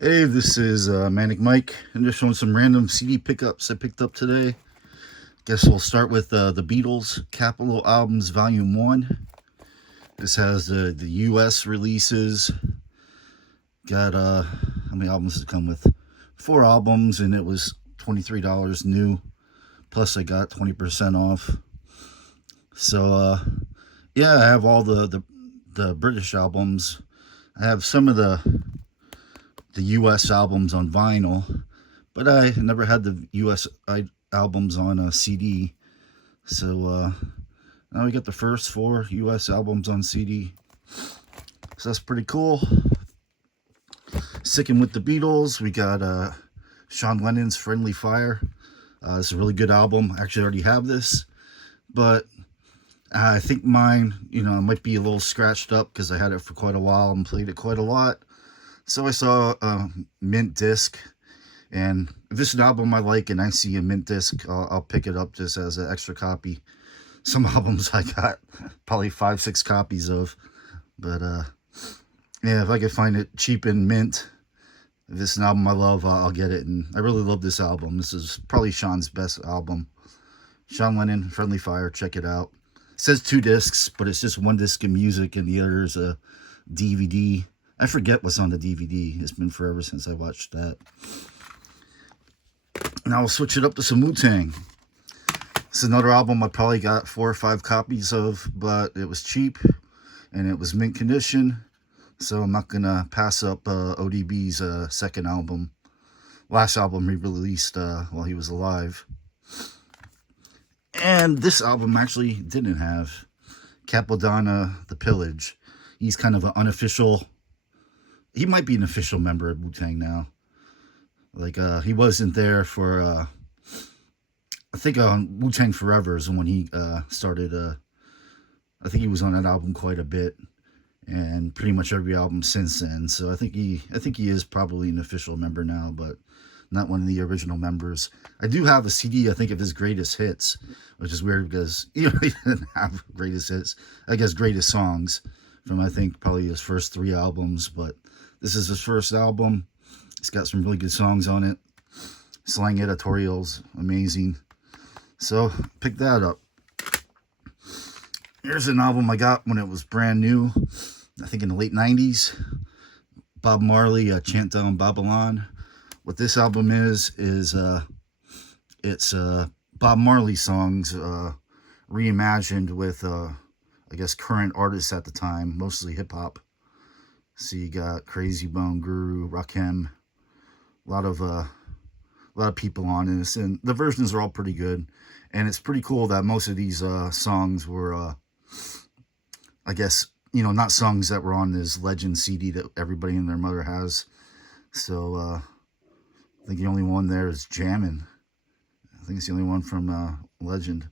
Hey, this is Manic Mike. I'm just showing some random CD pickups I picked up today. Guess we'll start with the Beatles Capitol Albums Volume 1. This has the US releases. Got, how many albums does it come with? 4 albums, and it was $23 new. Plus, I got 20% off. So, yeah, I have all the British albums. I have some of the US albums on vinyl, but I never had the albums on a CD. So now we got the first 4 US albums on CD. So that's pretty cool. Sticking with the Beatles, we got Sean Lennon's Friendly Fire. It's a really good album. I actually already have this, but I think mine, might be a little scratched up because I had it for quite a while and played it quite a lot. So I saw a mint disc, and if this is an album I like and I see a mint disc, I'll pick it up just as an extra copy. Some albums I got probably 5-6 copies of, but yeah, if I could find it cheap and mint, if this is an album I love, I'll get it. And I really love this album. This is probably Sean's best album. Sean Lennon, Friendly Fire, check it out. It says 2 discs, but it's just 1 disc of music and the other is a DVD. I forget what's on the DVD. It's been forever since I watched that. Now we'll switch it up to some Wu-Tang. It's another album I probably got 4 or 5 copies of, but it was cheap and it was mint condition. So I'm not going to pass up ODB's second album. Last album he released while he was alive. And this album actually didn't have Cappadonna the Pillage. He's kind of an unofficial... He might be an official member of Wu-Tang now. Like, he wasn't there for, I think on Wu-Tang Forever is when he started, I think he was on that album quite a bit, and pretty much every album since then. So I think he is probably an official member now, but not one of the original members. I do have a CD, I think, of his greatest hits, which is weird because, he didn't have greatest hits. I guess greatest songs from, I think, probably his first 3 albums, but this is his first album. It's got some really good songs on it. Slang editorials, amazing. So, pick that up. Here's an album I got when it was brand new. I think in the late 90s. Bob Marley, Chant Down Babylon. What this album is it's Bob Marley songs reimagined with, I guess, current artists at the time, mostly hip-hop. So you got Crazy Bone, Guru, Rakim, a lot of people on this, and the versions are all pretty good. And it's pretty cool that most of these songs were, I guess, not songs that were on this Legend CD that everybody and their mother has. So I think the only one there is Jammin'. I think it's the only one from Legend.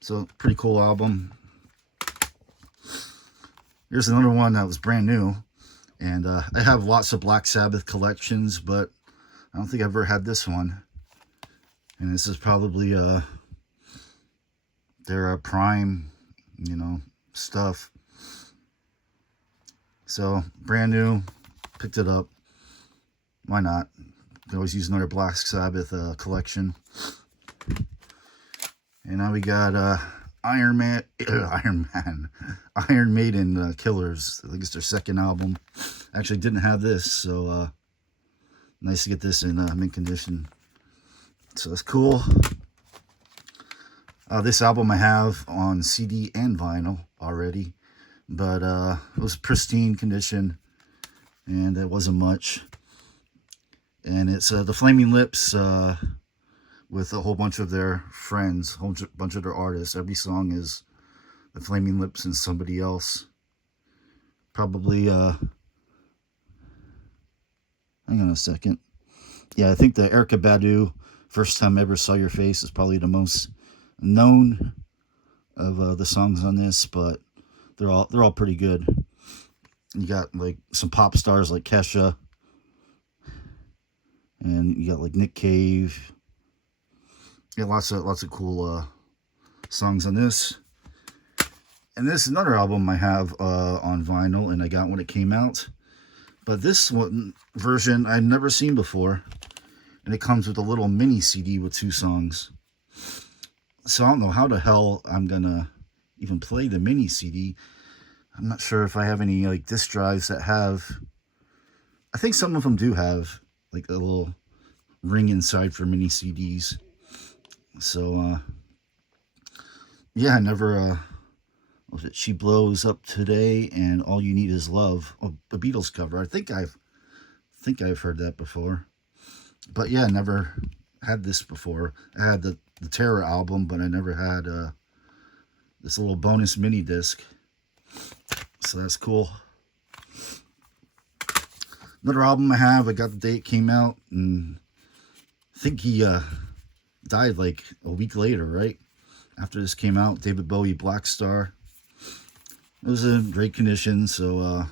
So pretty cool album. Here's another one that was brand new. And I have lots of Black Sabbath collections, but I don't think I've ever had this one. And this is probably their prime, stuff. So, brand new. Picked it up. Why not? You can always use another Black Sabbath collection. And now we got Iron Maiden Killers. I think it's their second album. Actually didn't have this, so nice to get this in mint condition. So that's cool. This album I have on CD and vinyl already, but it was pristine condition, and it wasn't much. And it's the Flaming Lips with a whole bunch of their friends, a whole bunch of their artists. Every song is the Flaming Lips and somebody else. Probably, hang on a second. Yeah, I think the Erykah Badu, First Time I Ever Saw Your Face, is probably the most known of the songs on this, but they're all pretty good. You got like some pop stars like Kesha, and you got like Nick Cave. Yeah, lots of cool songs on this. And this is another album I have on vinyl, and I got when it came out. But this one version I've never seen before. And it comes with a little mini CD with 2 songs. So I don't know how the hell I'm gonna even play the mini CD. I'm not sure if I have any like disc drives that have, I think some of them do have like a little ring inside for mini CDs. So yeah, I never was it She Blows Up Today and All You Need Is Love, a Beatles cover. I think I've heard that before. But yeah, I never had this before. I had the Terror album, but I never had this little bonus mini disc. So that's cool. Another album I have, I got the day it came out, and I think he died like a week later, right? After this came out, David Bowie, Black Star. It was in great condition, so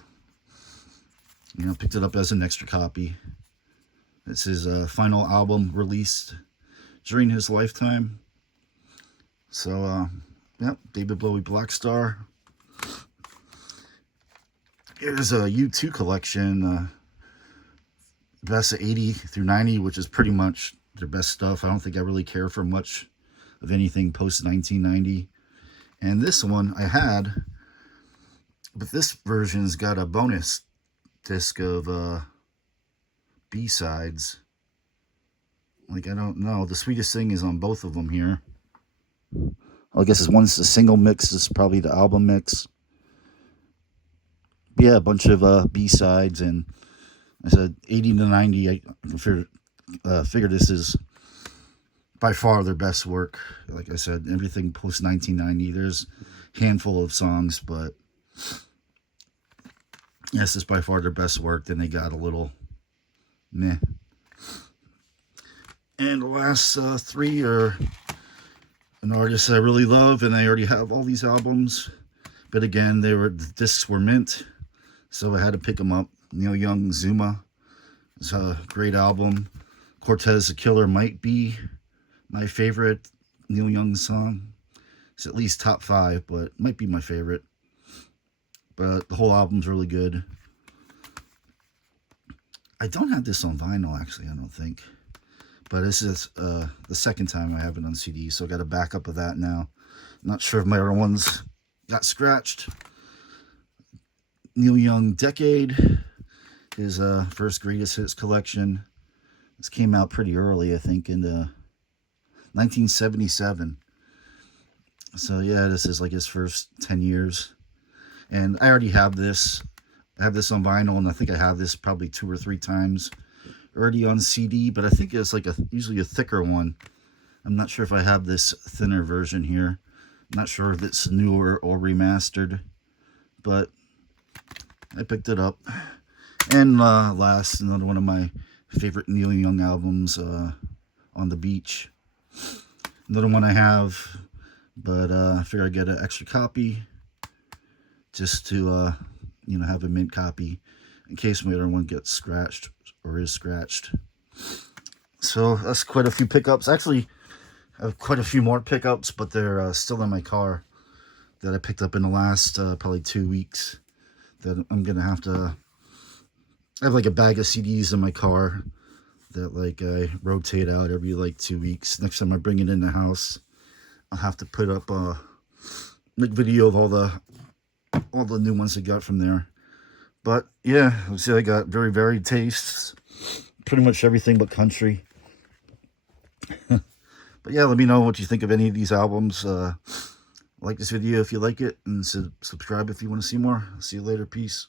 you know, picked it up as an extra copy. It's his final album released during his lifetime. So, yep, David Bowie, Black Star. Here's a U2 collection, best of 80 through 90, which is pretty much their best stuff. I don't think I really care for much of anything post 1990. And this one I had, but this version's got a bonus disc of B-sides. Like, I don't know. The Sweetest Thing is on both of them here. Well, I guess one's the single mix. This is probably the album mix. But yeah, a bunch of B-sides. And I said 80 to 90. I figure this is by far their best work. Like I said, everything post 1990. There's a handful of songs, but yes, it's by far their best work. Then they got a little meh. And the last 3 are an artist I really love, and I already have all these albums. But again, the discs were mint, so I had to pick them up. Neil Young, Zuma. It's a great album. Cortez the Killer might be my favorite Neil Young song. It's at least top 5, but might be my favorite. But the whole album's really good. I don't have this on vinyl, actually, I don't think. But this is the second time I have it on CD, so I got a backup of that now. Not sure if my other ones got scratched. Neil Young Decade, his first greatest hits collection. This came out pretty early, I think, in 1977. So yeah, this is like his first 10 years. And I already have this. I have this on vinyl, and I think I have this probably 2 or 3 times already on CD, but I think it's like usually a thicker one. I'm not sure if I have this thinner version here. I'm not sure if it's newer or remastered, but I picked it up. And last, another one of my favorite Neil Young albums, On the Beach. Another one I have, but I figure I'd get an extra copy just to you know, have a mint copy in case my other one gets scratched or is scratched. So that's quite a few pickups. Actually, I have quite a few more pickups, but they're still in my car that I picked up in the last probably 2 weeks. That I'm gonna have to. I have like a bag of CDs in my car that like I rotate out every like 2 weeks. Next time I bring it in the house, I'll have to put up make video of all the new ones I got from there. But yeah, see, I got very varied tastes. Pretty much everything but country. But yeah, let me know what you think of any of these albums. Like this video if you like it, and subscribe if you want to see more. See you later. Peace.